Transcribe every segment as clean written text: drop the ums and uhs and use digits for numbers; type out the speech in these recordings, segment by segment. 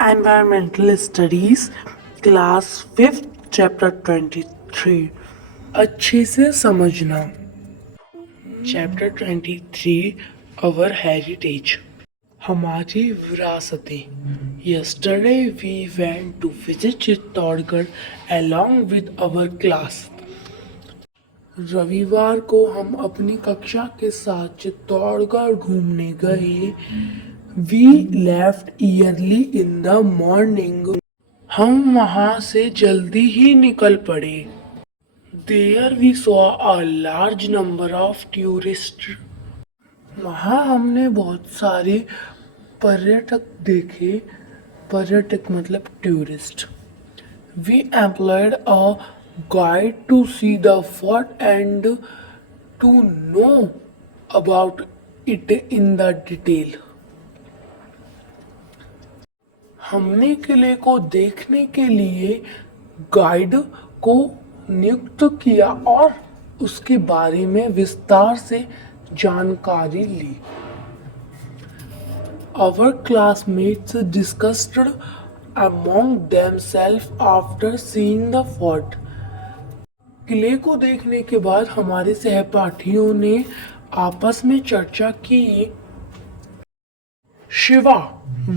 Environmental Studies, Class 5th, Chapter 23. अच्छे से समझना. Chapter 23, Our Heritage. हमारी विरासतें. Yesterday we went to visit Chittorgarh along with our class. रविवार को हम अपनी कक्षा के साथ चित्तौड़गढ़ घूमने गए. We left early in the morning. हम वहाँ से जल्दी ही निकल पड़े. There we saw a large number of tourists. वहाँ हमने बहुत सारे पर्यटक देखे. पर्यटक मतलब tourist. We employed a guide to see the fort and to know about it in the detail. हमने किले को देखने के लिए गाइड को नियुक्त किया और उसके बारे में विस्तार से जानकारी ली. Our classmates discussed among themselves after seeing the fort. किले को देखने के बाद हमारे सहपाठियों ने आपस में चर्चा की. Shiva,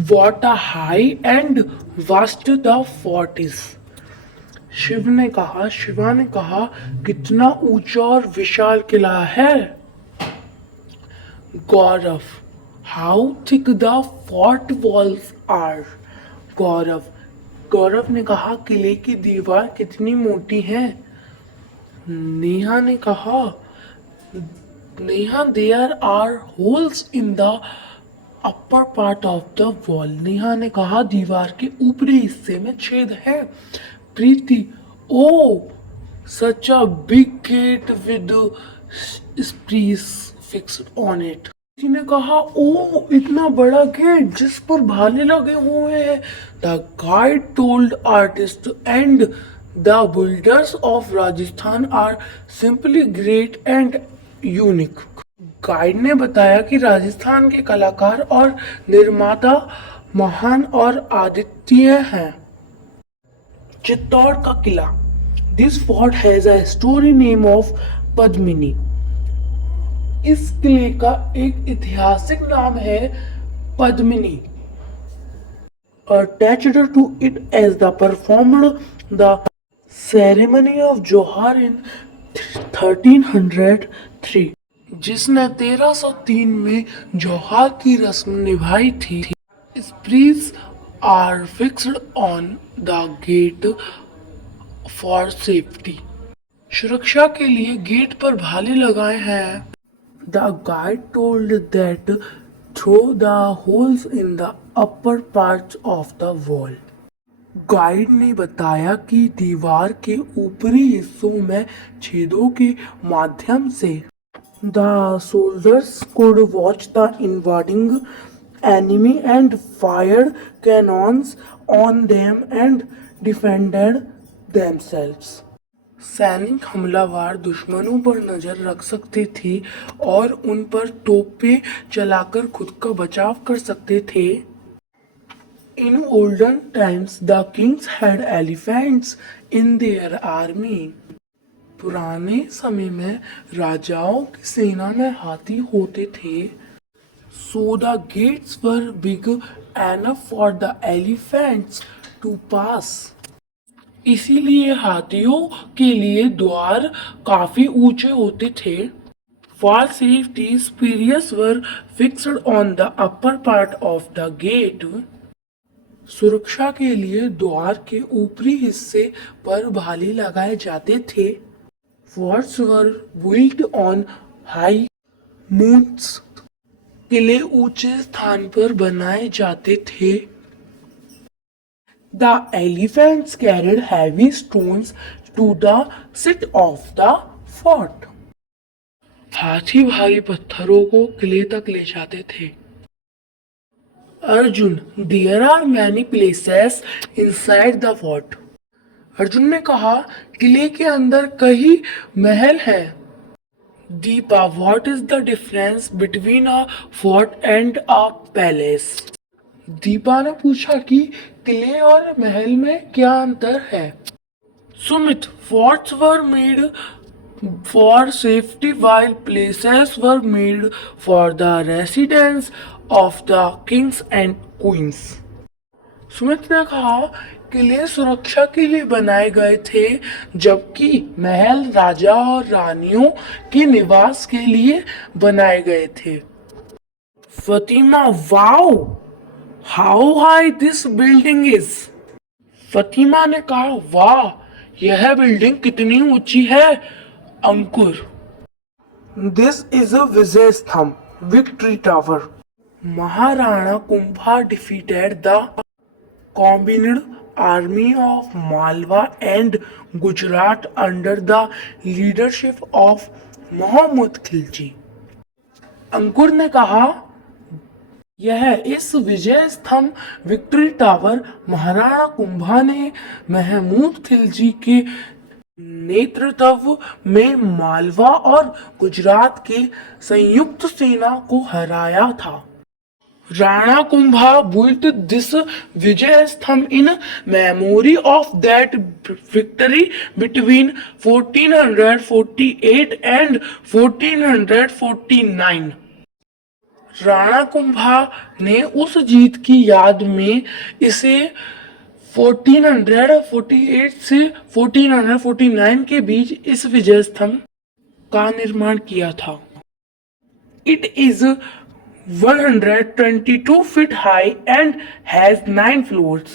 what a high and vast the fort is. Shiva ने कहा कितना ऊंचा और विशाल किला है. गौरव, how thick the fort walls are. गौरव ने कहा किले की दीवार कितनी मोटी है. Neha, there are holes in the upper part of the wall. Neha ने कहा दीवार के ऊपरी हिस्से में छेद है. प्रीति, oh, such a big gate with spruce fixed on it. प्रीति ने कहा ओ इतना बड़ा गेट जिस पर भाले लगे हुए हैं. The guide told artists and the builders of Rajasthan are simply great and unique. Guide ने बताया कि राजस्थान के कलाकार और निर्माता महान और अद्वितीय हैं. चित्तौड़ का किला. This fort has a story name of Padmini. इस किले का एक ऐतिहासिक नाम है Padmini. Attached to it as the performed the ceremony of Johar in 1303. जिसने 1303 में जोहार की रस्म निभाई थी. Spruce are fixed on the gate for safety. सुरक्षा के लिए गेट पर भाले लगाए हैं. The guide told that through the holes in the upper parts of the wall. Guide ने बताया कि दीवार के ऊपरी हिस्सों में छेदों के माध्यम से the soldiers could watch the invading enemy and fired cannons on them and defended themselves. सैनिक हमलावर दुश्मनों पर नजर रख सकते थे और उन पर तोपें चलाकर खुद का बचाव कर सकते थे. In olden times, the kings had elephants in their army. पुराने समय में राजाओं की सेना में हाथी होते थे. So the gates were big enough for the elephants to pass. इसीलिए हाथियों के लिए द्वार काफी ऊंचे होते थे. For safety, spears were fixed on the upper part of the gate. सुरक्षा के लिए द्वार के ऊपरी हिस्से पर भाले लगाए जाते थे. Forts were built on high mounds. किले ऊंचे स्थान पर बनाए जाते थे. The elephants carried heavy stones to the seat of the fort. हाथी भारी पत्थरों को किले तक ले जाते थे. Arjun, there are many places inside the fort. Arjun ने कहा किले के अंदर कई महल हैं. Deepa, what is the difference between a fort and a palace? Deepa ने पूछा कि किले और महल में क्या अंतर है। Sumit, forts were made for safety while places were made for the residence of the kings and queens. Sumit ने कहा किले सुरक्षा के लिए बनाए गए थे जबकि महल राजा और रानियों के निवास के लिए बनाए गए थे। Fathima, wow, how high this building is. Fathima ने कहा वाह, यह बिल्डिंग कितनी ऊंची है। अंकुर, दिस इज अ विजय स्तंभ, victory tower. Maharana Kumbha defeated the combined army of Malwa and Gujarat under the leadership of Mohammad Khilji. Ankur ने कहा यह इस विजय स्तंभ विक्ट्री टावर महाराणा कुंभा ने महमूद खिलजी के नेतृत्व में मालवा और गुजरात के संयुक्त सेना को हराया था। Rana Kumbha built this Vijay Sthambh in memory of that victory between 1448 and 1449. Rana Kumbha ने उस जीत की याद में इसे 1448 से 1449 के बीच इस विजय स्तंभ का निर्माण किया था। It is 122 feet high and has 9 floors.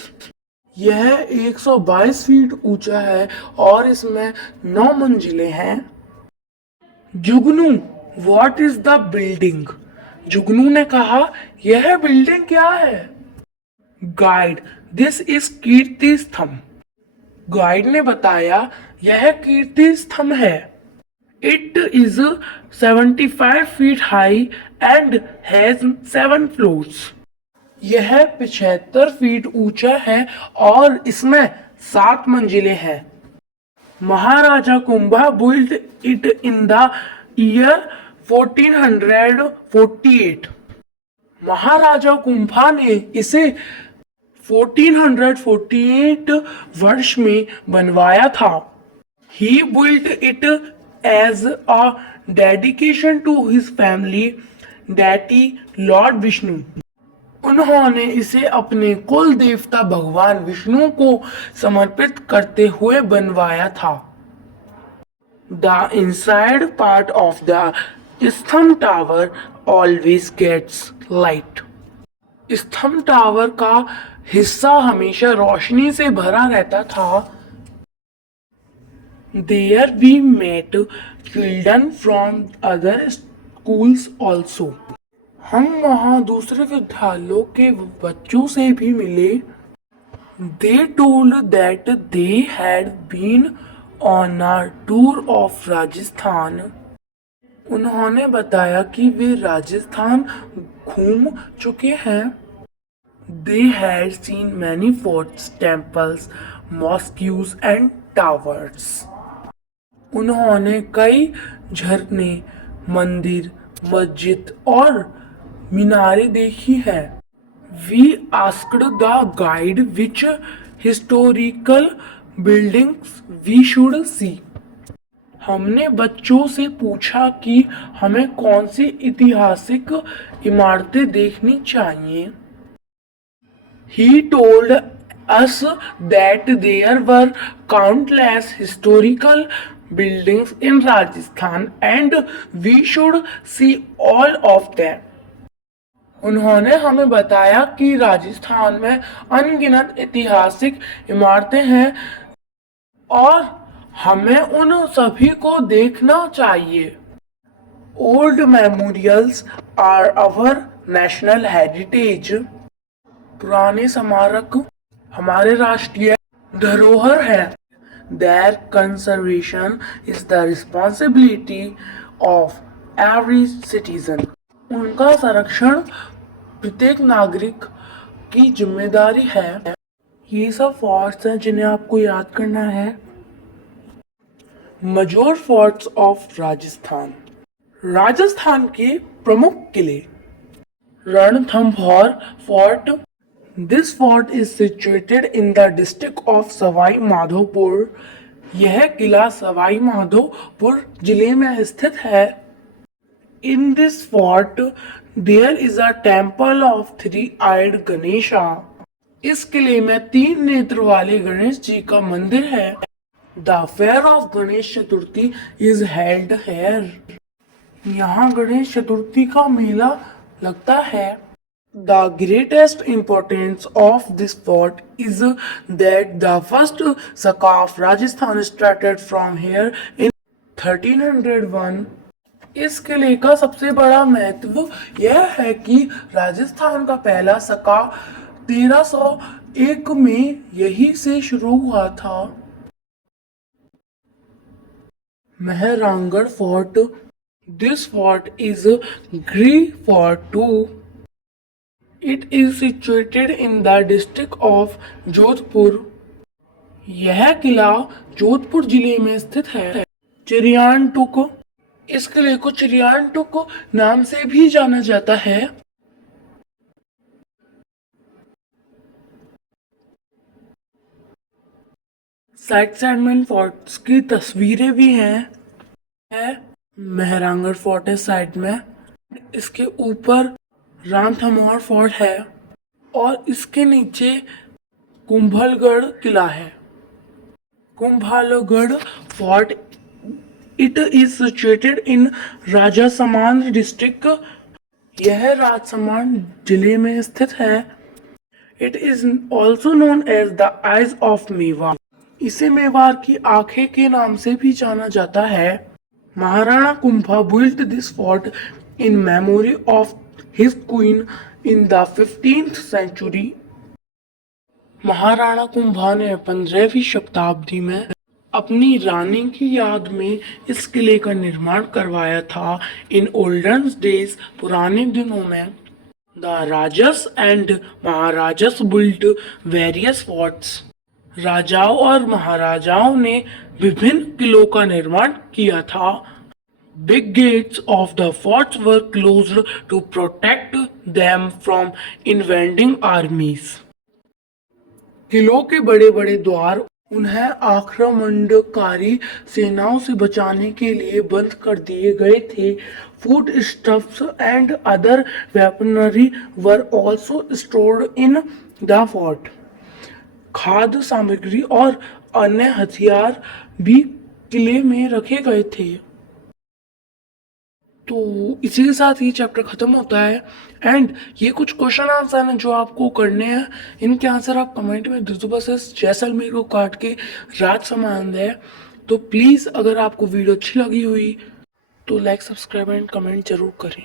यह 122 फीट ऊंचा है और इसमें 9 मंजिलें हैं। जुगनू, व्हाट इज द बिल्डिंग। जुगनू ने कहा यह बिल्डिंग क्या है। गाइड, दिस इज कीर्ति स्तंभ। गाइड ने बताया यह कीर्ति स्तंभ है। It is 75 feet high and has 7 floors. यह 75 फीट ऊंचा है और इसमें 7 मंजिलें हैं। महाराजा Kumbha built it in the year 1448. महाराजा कुंभा ने इसे 1448 वर्ष में बनवाया था। He built it as a dedication to his family deity Lord Vishnu. उन्होंने इसे अपने कुल देवता भगवान विष्णु को समर्पित करते हुए बनवाया था। The inside part of the स्तंभ टावर always gets light. स्तंभ टावर का हिस्सा हमेशा रोशनी से भरा रहता था। There we met children from other schools also. हम वहाँ दूसरे विद्यालयों के बच्चों से भी मिले। They told that they had been on a tour of Rajasthan. उन्होंने बताया कि वे राजस्थान घूम चुके हैं। They had seen many forts, temples, mosques and towers. उन्होंने कई झरने, मंदिर, मस्जिद और मीनारें देखी हैं। We asked the guide which historical buildings we should see. हमने बच्चों से पूछा कि हमें कौन सी ऐतिहासिक इमारतें देखनी चाहिए। He told us that there were countless historical buildings in Rajasthan and we should see all of them. उन्होंने हमें बताया कि राजस्थान में अनगिनत ऐतिहासिक इमारतें हैं और हमें उन सभी को देखना चाहिए। Old memorials are our national heritage. पुराने स्मारक हमारे राष्ट्रीय धरोहर है। Their conservation is the responsibility of every citizen. उनका संरक्षण प्रत्येक नागरिक की जिम्मेदारी है। ये सब फोर्ट्स हैं जिन्हें आपको याद करना है। Major forts of Rajasthan. Rajasthan के प्रमुख किले। Ranthambore fort, this fort is situated in the district of Sawai Madhopur. यह किला सवाई माधोपुर जिले में स्थित है। In this fort there is a temple of three eyed Ganesha. इस किले में 3 नेत्र वाले गणेश जी का मंदिर है। The fair of Ganesh Chaturthi is held here. यहाँ गणेश चतुर्थी का मेला लगता है। The greatest importance of this fort is that the first saka of Rajasthan started from here in 1301। इस किले का सबसे बड़ा महत्व यह है कि राजस्थान का पहला सका 1301 में यही से शुरू हुआ था। Mehrangarh fort. This fort is great fort too. It is situated in the district of Jodhpur. यह किला जोधपुर जिले में स्थित है। चिरियान टुक। इस किले को चिरियान टुक नाम से भी जाना जाता है। साइड सेगमेंट फोर्ट्स की तस्वीरें भी हैं। मेहरांगढ़ फोर्ट है साइड में। इसके ऊपर रामथमौर फोर्ट है और इसके नीचे कुंभलगढ़ किला है। Kumbhalgarh fort it is situated in Rajsamand district. यह राजसमंद जिले में स्थित है। It is also known as the eyes of Mewar. इसे मेवाड़ की आंखें के नाम से भी जाना जाता है। Maharana Kumbha built this fort in memory of his queen in the 15th century। Maharana Kumbha ने 15वीं शताब्दी में अपनी रानी की याद में इस किले का निर्माण करवाया था। इन ओल्डन डेज, पुराने दिनों में, the Rajas and महाराजस built various forts। राजाओं और महाराजाओं ने विभिन्न किलों का निर्माण किया था। Big gates of the forts were closed to protect them from invading armies. किलों के बड़े बड़े द्वार उन्हें आक्रमणकारी सेनाओं से बचाने के लिए बंद कर दिए गए थे। Food stuffs and other weaponry were also stored in the fort. खाद्य सामग्री और अन्य हथियार भी किले में रखे गए थे। तो इसी के साथ ही चैप्टर खत्म होता है। एंड ये कुछ क्वेश्चन आंसर हैं जो आपको करने हैं। इनके आंसर आप कमेंट में दे दो। बस जैसलमेर को काट के राजसमंद है। तो प्लीज़ अगर आपको वीडियो अच्छी लगी हुई तो लाइक, सब्सक्राइब एंड कमेंट जरूर करें।